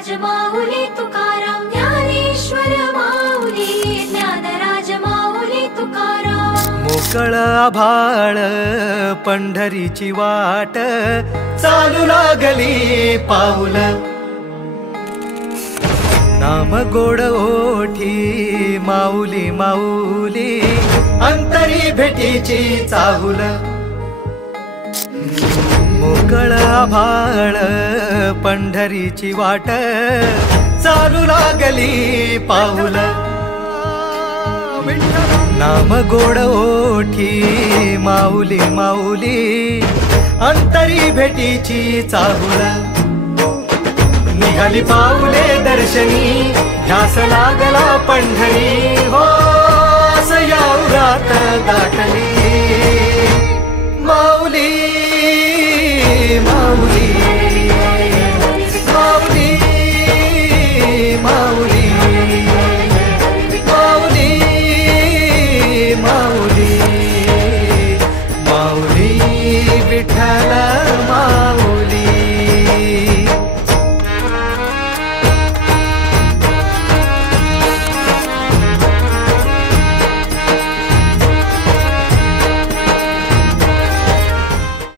ज्ञानराज माऊली तुकाराम, ज्ञानेश्वर माऊली ज्ञानराज माऊली तुकाराम। मोकळ आभाळ पंढरीची वाट, चालू लागली पाऊल, नाम गोड ओठी माऊली माऊली, अंतरी भेटीची चाहुल। मोकळ आभाळ पंढरीची वाट, चालू लागली पाऊल, नाम गोड ओठी माऊली माऊली, अंतरी भेटीची चाहुल। निघाली पाऊले दर्शनी, ध्यास लागला पंढरी, हो असं या उरात दाटली।